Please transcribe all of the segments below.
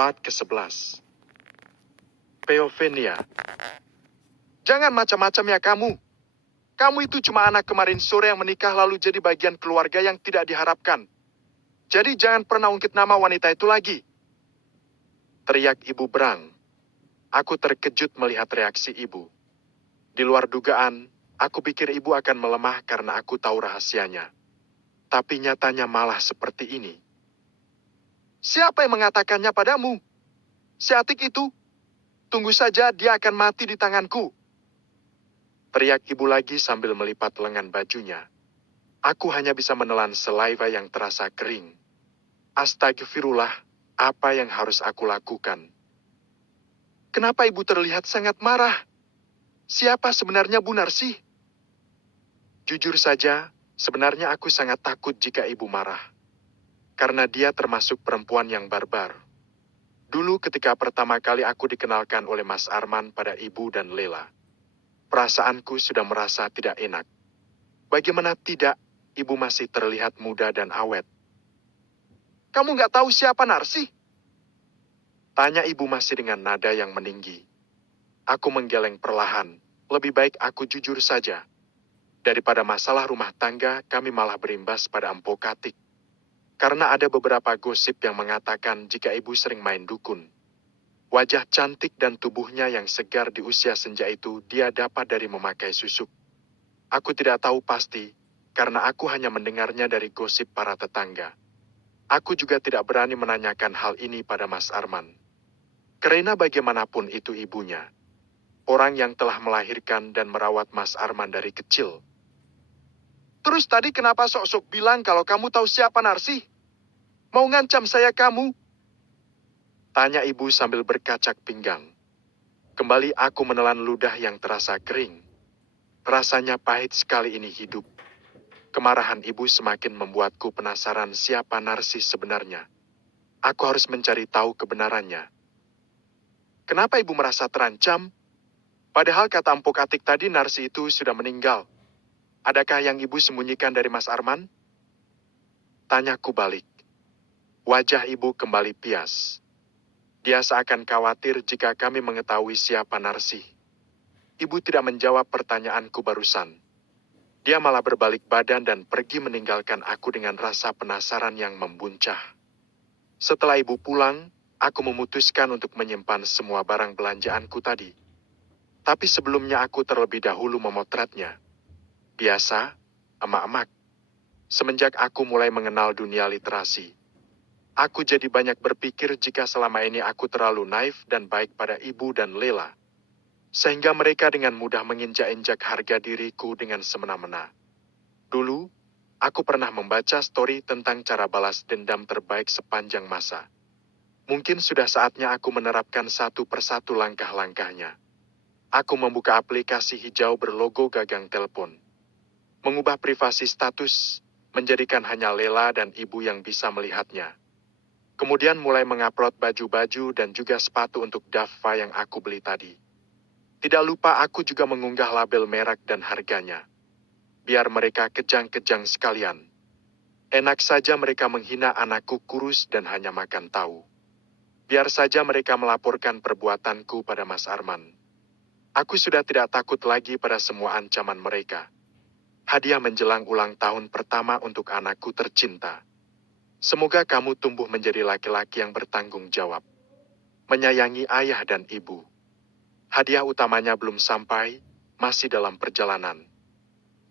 Part ke-11. Peovenia. Jangan macam-macam ya kamu. Kamu itu cuma anak kemarin sore yang menikah lalu jadi bagian keluarga yang tidak diharapkan. Jadi jangan pernah ungkit nama wanita itu lagi. Teriak Ibu Brang. Aku terkejut melihat reaksi ibu. Di luar dugaan, aku pikir ibu akan melemah karena aku tahu rahasianya. Tapi nyatanya malah seperti ini. Siapa yang mengatakannya padamu? Si Atik itu? Tunggu saja, dia akan mati di tanganku. Teriak ibu lagi sambil melipat lengan bajunya. Aku hanya bisa menelan saliva yang terasa kering. Astagfirullah, apa yang harus aku lakukan? Kenapa ibu terlihat sangat marah? Siapa sebenarnya Bu Narsi? Jujur saja, sebenarnya aku sangat takut jika ibu marah. Karena dia termasuk perempuan yang barbar. Dulu ketika pertama kali aku dikenalkan oleh Mas Arman pada ibu dan Lela. Perasaanku sudah merasa tidak enak. Bagaimana tidak, ibu masih terlihat muda dan awet. Kamu nggak tahu siapa Narsi? Tanya ibu masih dengan nada yang meninggi. Aku menggeleng perlahan, lebih baik aku jujur saja. Daripada masalah rumah tangga, kami malah berimbas pada Empo Katik. Karena ada beberapa gosip yang mengatakan jika ibu sering main dukun. Wajah cantik dan tubuhnya yang segar di usia senja itu dia dapat dari memakai susuk. Aku tidak tahu pasti, karena aku hanya mendengarnya dari gosip para tetangga. Aku juga tidak berani menanyakan hal ini pada Mas Arman. Karena bagaimanapun itu ibunya. Orang yang telah melahirkan dan merawat Mas Arman dari kecil. Terus tadi kenapa sok-sok bilang kalau kamu tahu siapa Narsi? Mau ngancam saya kamu? Tanya ibu sambil berkacak pinggang. Kembali aku menelan ludah yang terasa kering. Rasanya pahit sekali ini hidup. Kemarahan ibu semakin membuatku penasaran siapa Narsi sebenarnya. Aku harus mencari tahu kebenarannya. Kenapa ibu merasa terancam? Padahal kata Empo Katik tadi Narsi itu sudah meninggal. Adakah yang ibu sembunyikan dari Mas Arman? Tanyaku balik. Wajah ibu kembali pias. Dia seakan khawatir jika kami mengetahui siapa Narsi. Ibu tidak menjawab pertanyaanku barusan. Dia malah berbalik badan dan pergi meninggalkan aku dengan rasa penasaran yang membuncah. Setelah ibu pulang, aku memutuskan untuk menyimpan semua barang belanjaanku tadi. Tapi sebelumnya aku terlebih dahulu memotretnya. Biasa, emak-emak. Semenjak aku mulai mengenal dunia literasi, aku jadi banyak berpikir jika selama ini aku terlalu naif dan baik pada ibu dan Lela. Sehingga mereka dengan mudah menginjak-injak harga diriku dengan semena-mena. Dulu, aku pernah membaca story tentang cara balas dendam terbaik sepanjang masa. Mungkin sudah saatnya aku menerapkan satu persatu langkah-langkahnya. Aku membuka aplikasi hijau berlogo gagang telepon. Mengubah privasi status, menjadikan hanya Lela dan ibu yang bisa melihatnya. Kemudian mulai mengupload baju-baju dan juga sepatu untuk Dava yang aku beli tadi. Tidak lupa aku juga mengunggah label merek dan harganya. Biar mereka kejang-kejang sekalian. Enak saja mereka menghina anakku kurus dan hanya makan tahu. Biar saja mereka melaporkan perbuatanku pada Mas Arman. Aku sudah tidak takut lagi pada semua ancaman mereka. Hadiah menjelang ulang tahun pertama untuk anakku tercinta. Semoga kamu tumbuh menjadi laki-laki yang bertanggung jawab. Menyayangi ayah dan ibu. Hadiah utamanya belum sampai, masih dalam perjalanan.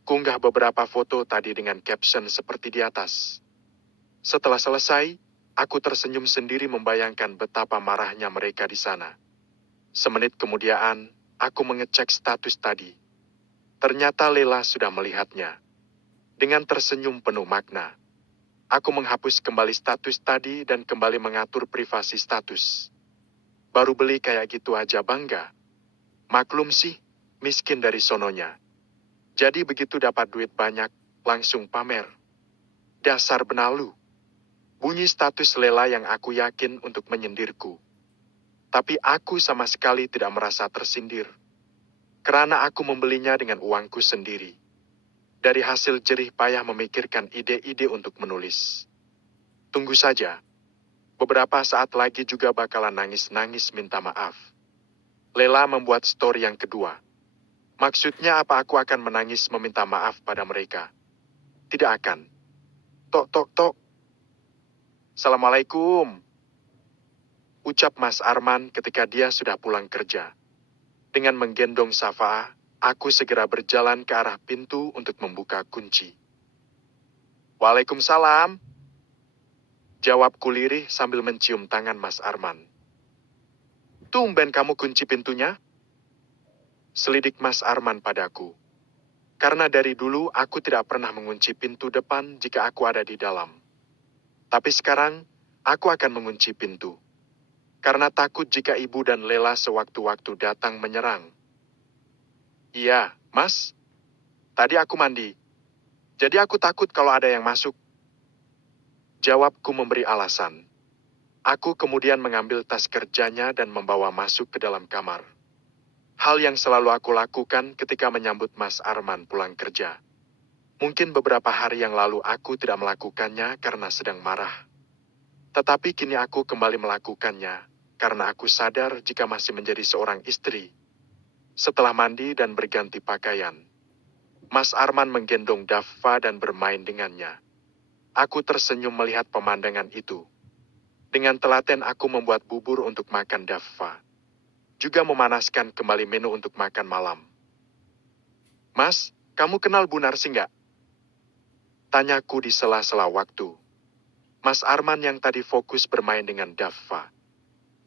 Kunggah beberapa foto tadi dengan caption seperti di atas. Setelah selesai, aku tersenyum sendiri membayangkan betapa marahnya mereka di sana. Semenit kemudian, aku mengecek status tadi. Ternyata Lela sudah melihatnya. Dengan tersenyum penuh makna. Aku menghapus kembali status tadi dan kembali mengatur privasi status. Baru beli kayak gitu aja bangga. Maklum sih, miskin dari sononya. Jadi begitu dapat duit banyak, langsung pamer. Dasar benalu. Bunyi status Lela yang aku yakin untuk menyindirku. Tapi aku sama sekali tidak merasa tersindir. Karena aku membelinya dengan uangku sendiri. Dari hasil jerih payah memikirkan ide-ide untuk menulis. Tunggu saja. Beberapa saat lagi juga bakalan nangis-nangis minta maaf. Lela membuat story yang kedua. Maksudnya apa aku akan menangis meminta maaf pada mereka? Tidak akan. Tok tok tok. Assalamualaikum. Ucap Mas Arman ketika dia sudah pulang kerja. Dengan menggendong Safa, aku segera berjalan ke arah pintu untuk membuka kunci. Waalaikumsalam. Jawabku lirih sambil mencium tangan Mas Arman. Tumben kamu kunci pintunya? Selidik Mas Arman padaku. Karena dari dulu aku tidak pernah mengunci pintu depan jika aku ada di dalam. Tapi sekarang, aku akan mengunci pintu. Karena takut jika ibu dan Lela sewaktu-waktu datang menyerang. Iya, Mas. Tadi aku mandi. Jadi aku takut kalau ada yang masuk. Jawabku memberi alasan. Aku kemudian mengambil tas kerjanya dan membawa masuk ke dalam kamar. Hal yang selalu aku lakukan ketika menyambut Mas Arman pulang kerja. Mungkin beberapa hari yang lalu aku tidak melakukannya karena sedang marah. Tetapi kini aku kembali melakukannya karena aku sadar jika masih menjadi seorang istri. Setelah mandi dan berganti pakaian, Mas Arman menggendong Daffa dan bermain dengannya. Aku tersenyum melihat pemandangan itu. Dengan telaten aku membuat bubur untuk makan Daffa. Juga memanaskan kembali menu untuk makan malam. Mas, kamu kenal Bu Narsi nggak? Tanyaku di sela-sela waktu. Mas Arman yang tadi fokus bermain dengan Daffa.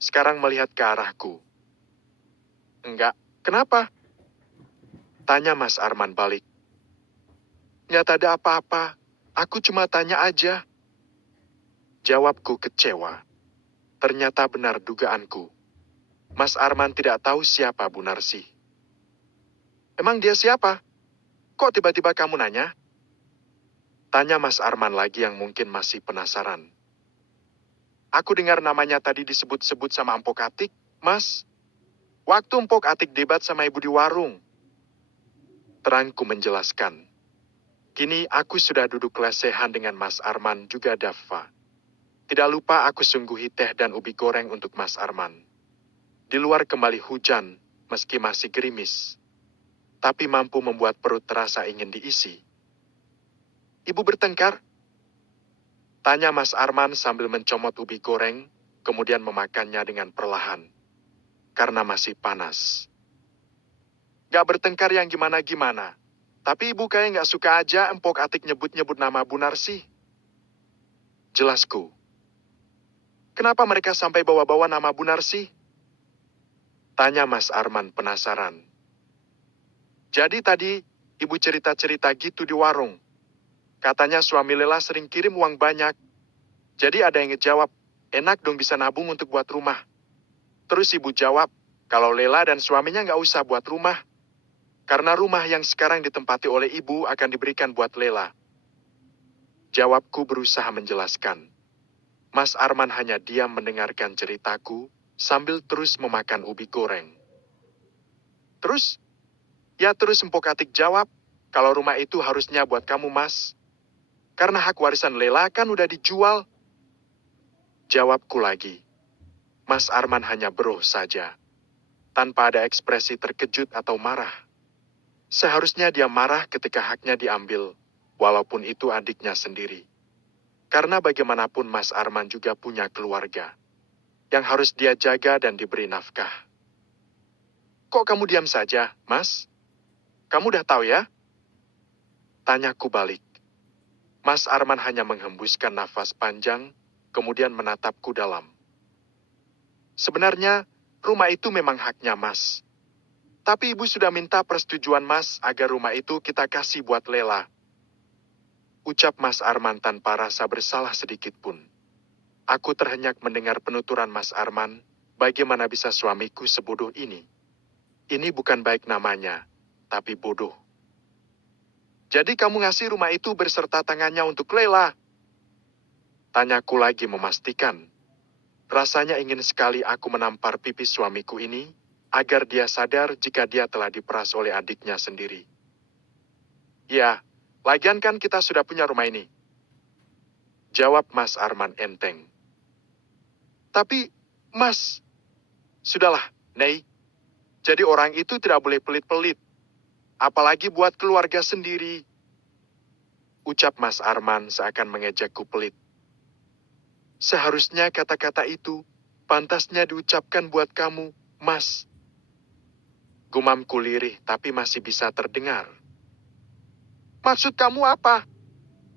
Sekarang melihat ke arahku. Enggak, kenapa? Tanya Mas Arman balik. Nggak ada apa-apa, aku cuma tanya aja. Jawabku kecewa. Ternyata benar dugaanku. Mas Arman tidak tahu siapa Bu Narsi. Emang dia siapa? Kok tiba-tiba kamu nanya? Tanya Mas Arman lagi yang mungkin masih penasaran. Aku dengar namanya tadi disebut-sebut sama Empok Atik, Mas. Waktu Empok Atik debat sama ibu di warung. Terangku menjelaskan. Kini aku sudah duduk lesehan dengan Mas Arman juga Daffa. Tidak lupa aku sungguhi teh dan ubi goreng untuk Mas Arman. Di luar kembali hujan, meski masih gerimis. Tapi mampu membuat perut terasa ingin diisi. Ibu bertengkar? Tanya Mas Arman sambil mencomot ubi goreng, kemudian memakannya dengan perlahan. Karena masih panas. Gak bertengkar yang gimana-gimana. Tapi ibu kayak gak suka aja Empok Atik nyebut-nyebut nama Bu Narsi. Jelasku. Kenapa mereka sampai bawa-bawa nama Bu Narsi? Tanya Mas Arman penasaran. Jadi tadi, ibu cerita-cerita gitu di warung. Katanya suami Lela sering kirim uang banyak. Jadi ada yang ngejawab, enak dong bisa nabung untuk buat rumah. Terus ibu jawab, kalau Lela dan suaminya nggak usah buat rumah. Karena rumah yang sekarang ditempati oleh ibu akan diberikan buat Lela. Jawabku berusaha menjelaskan. Mas Arman hanya diam mendengarkan ceritaku, sambil terus memakan ubi goreng. Terus? Ya terus Empok Atik jawab, kalau rumah itu harusnya buat kamu Mas. Karena hak warisan Lela kan udah dijual. Jawabku lagi. Mas Arman hanya beruh saja. Tanpa ada ekspresi terkejut atau marah. Seharusnya dia marah ketika haknya diambil, walaupun itu adiknya sendiri. Karena bagaimanapun Mas Arman juga punya keluarga. Yang harus dia jaga dan diberi nafkah. Kok kamu diam saja, Mas? Kamu udah tahu ya? Tanyaku balik. Mas Arman hanya menghembuskan nafas panjang, kemudian menatapku dalam. Sebenarnya, rumah itu memang haknya Mas. Tapi ibu sudah minta persetujuan Mas agar rumah itu kita kasih buat Lela. Ucap Mas Arman tanpa rasa bersalah sedikit pun. Aku terhenyak mendengar penuturan Mas Arman, bagaimana bisa suamiku sebodoh ini. Ini bukan baik namanya, tapi bodoh. Jadi kamu ngasih rumah itu berserta tangannya untuk Lela? Tanyaku lagi memastikan. Rasanya ingin sekali aku menampar pipi suamiku ini, agar dia sadar jika dia telah diperas oleh adiknya sendiri. Ya, lagian kan kita sudah punya rumah ini. Jawab Mas Arman enteng. Tapi, Mas, sudahlah, Nei. Jadi orang itu tidak boleh pelit-pelit. Apalagi buat keluarga sendiri. Ucap Mas Arman seakan mengejekku pelit. Seharusnya kata-kata itu pantasnya diucapkan buat kamu, Mas. Gumamku lirih tapi masih bisa terdengar. Maksud kamu apa?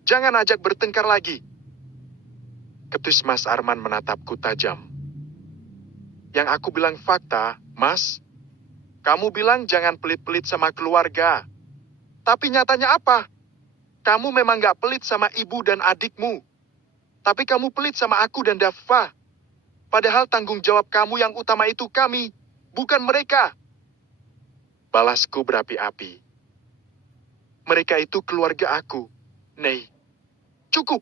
Jangan ajak bertengkar lagi. Ketus Mas Arman menatapku tajam. Yang aku bilang fakta, Mas. Kamu bilang jangan pelit-pelit sama keluarga. Tapi nyatanya apa? Kamu memang gak pelit sama ibu dan adikmu. Tapi kamu pelit sama aku dan Dava. Padahal tanggung jawab kamu yang utama itu kami, bukan mereka. Balasku berapi-api. Mereka itu keluarga aku, Nei. Cukup.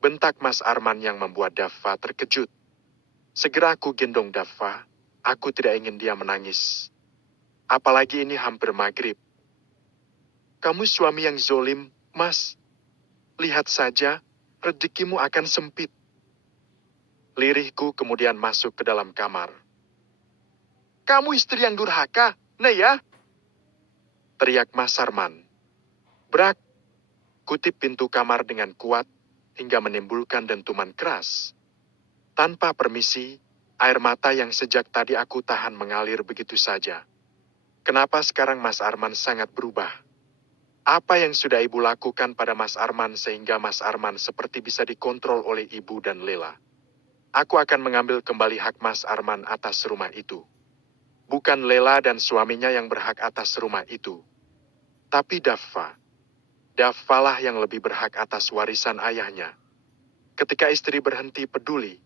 Bentak Mas Arman yang membuat Dava terkejut. Segera aku gendong Dava. Aku tidak ingin dia menangis. Apalagi ini hampir maghrib. Kamu suami yang zolim, Mas. Lihat saja, rezekimu akan sempit. Lirihku kemudian masuk ke dalam kamar. Kamu istri yang durhaka, Nei ya? Teriak Mas Arman. Brak. Kutip pintu kamar dengan kuat, hingga menimbulkan dentuman keras. Tanpa permisi, air mata yang sejak tadi aku tahan mengalir begitu saja. Kenapa sekarang Mas Arman sangat berubah? Apa yang sudah ibu lakukan pada Mas Arman sehingga Mas Arman seperti bisa dikontrol oleh ibu dan Lela? Aku akan mengambil kembali hak Mas Arman atas rumah itu. Bukan Lela dan suaminya yang berhak atas rumah itu. Tapi Dava. Davalah yang lebih berhak atas warisan ayahnya. Ketika istri berhenti peduli,